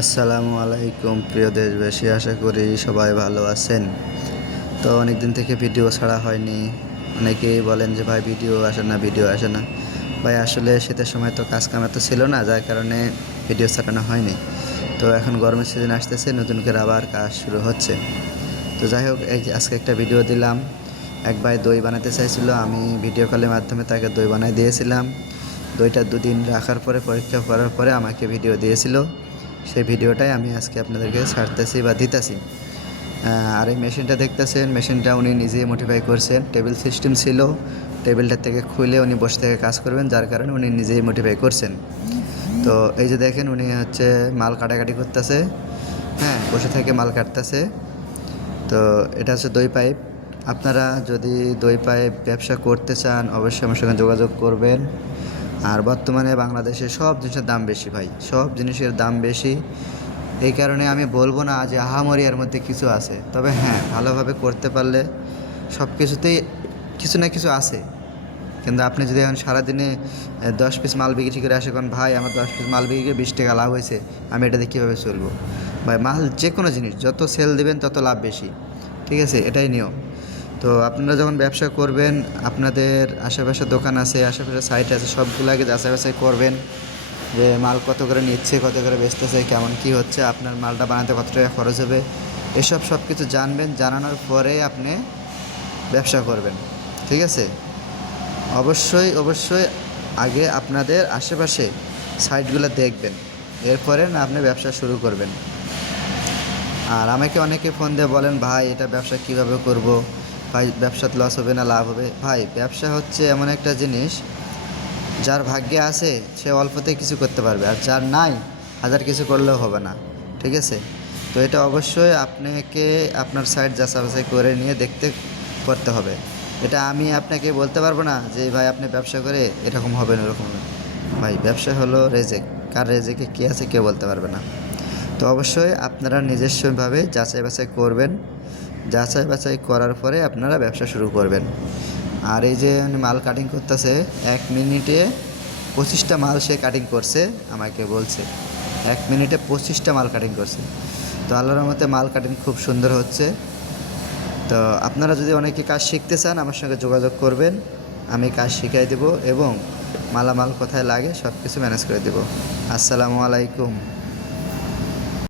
আসসালামু আলাইকুম প্রিয় দেশবাসী, আশা করি সবাই ভালো আছেন। তো অনেক দিন থেকে ভিডিও ছাড়া হয়নি। অনেকেই বলেন যে ভাই ভিডিও আসে না। ভাই আসলে শীতের সময় তো কাজ কাম এত ছিল না, যার কারণে ভিডিও ছাড়ানো হয়নি। তো এখন গরমের সিজন আসতেছে, নতুন করে আবার কাজ শুরু হচ্ছে। তো যাই হোক, এই যে আজকে একটা ভিডিও দিলাম। এক ভাই দই বানাতে চাইছিল, আমি ভিডিও কলের মাধ্যমে তাকে দই বানাই দিয়েছিলাম। দইটা দুদিন রাখার পরে পরীক্ষা করার পরে আমাকে ভিডিও দিয়েছিল। সেই ভিডিওটাই আমি আজকে আপনাদেরকে ছাড়তেছি বা দিতেছি। আর এই মেশিনটা দেখতেছেন, মেশিনটা উনি নিজেই মডিফাই করছেন। টেবিল সিস্টেম ছিল, টেবিলটা থেকে খুলে উনি বসে থেকে কাজ করবেন, যার কারণে উনি নিজেই মডিফাই করছেন। তো এই যে দেখেন, উনি হচ্ছে মাল কাটাকাটি করতেছে। হ্যাঁ, বসে থেকে মাল কাটতেছে। তো এটা হচ্ছে দই পাইপ। আপনারা যদি দই পাইপ ব্যবসা করতে চান, অবশ্যই আমার সঙ্গে যোগাযোগ করবেন। আর বর্তমানে বাংলাদেশে সব জিনিসের দাম বেশি ভাই, সব জিনিসের দাম বেশি। এই কারণে আমি বলবো না যে আহামরি এর মধ্যে কিছু আছে, তবে হ্যাঁ, ভালোভাবে করতে পারলে সব কিছুতেই কিছু না কিছু আছে। কিন্তু আপনি যদি এখন সারাদিনে 10 পিস মাল বিক্রি করে আসে, কারণ ভাই আমার 10 পিস মাল বিক্রি করে 20 টাকা লাভ হয়েছে, আমি এটা দিয়ে কীভাবে চলবো? ভাই মাল যে কোনো জিনিস যত সেল দেবেন তত লাভ বেশি, ঠিক আছে? এটাই নিয়ম। তো আপনারা যখন ব্যবসা করবেন, আপনাদের আশেপাশে দোকান আছে, আশেপাশে সাইট আছে, সবগুলো আগে যাচাই বাছাই করবেন যে মাল কত করে নিচ্ছে, কত করে বেচতেছে, কেমন কি হচ্ছে, আপনার মালটা বানাতে কত টাকা খরচ হবে, এসব সব কিছু জানবেন। জানানোর পরে আপনি ব্যবসা করবেন, ঠিক আছে? অবশ্যই অবশ্যই আগে আপনাদের আশেপাশে সাইটগুলো দেখবেন, এরপরে না আপনি ব্যবসা শুরু করবেন। আর আমাকে অনেকে ফোন দিয়ে বলেন, ভাই এটা ব্যবসা কিভাবে করব, ভাই ব্যবসাতে লস হবে না লাভ হবে? ভাই ব্যবসা হচ্ছে এমন একটা জিনিস, যার ভাগ্যে আছে সে অল্পতে কিছু করতে পারবে, আর যার নাই হাজার কিছু করলেও হবে না, ঠিক আছে? তো এটা অবশ্যই আপনাকে আপনার সাইট যাচাই করে নিয়ে দেখতে করতে হবে। এটা আমি আপনাকে বলতে পারবো না যে ভাই আপনি ব্যবসা করে এরকম হবে না ওরকম হবে। ভাই ব্যবসা হলো রেজেক, কার রেজেকে কী আছে কেউ বলতে পারবে না। তো অবশ্যই আপনারা নিজস্বভাবে যাচাই বাছাই করবেন। যাচাই বাছাই করার পরে আপনারা ব্যবসা শুরু করবেন। আর এই যে মাল কাটিং করতেছে, 1 মিনিটে 25টা মাল সে কাটিং করছে, আমাকে বলছে 1 মিনিটে 25টা মাল কাটিং করছে। তো আল্লাহর রহমতে মাল কাটিং খুব সুন্দর হচ্ছে। তো আপনারা যদি অনেকে কাজ শিখতে চান, আমার সঙ্গে যোগাযোগ করবেন, আমি কাজ শিখাই দেব এবং মালামাল কোথায় লাগে সব কিছু ম্যানেজ করে দেব। আসসালামু আলাইকুম।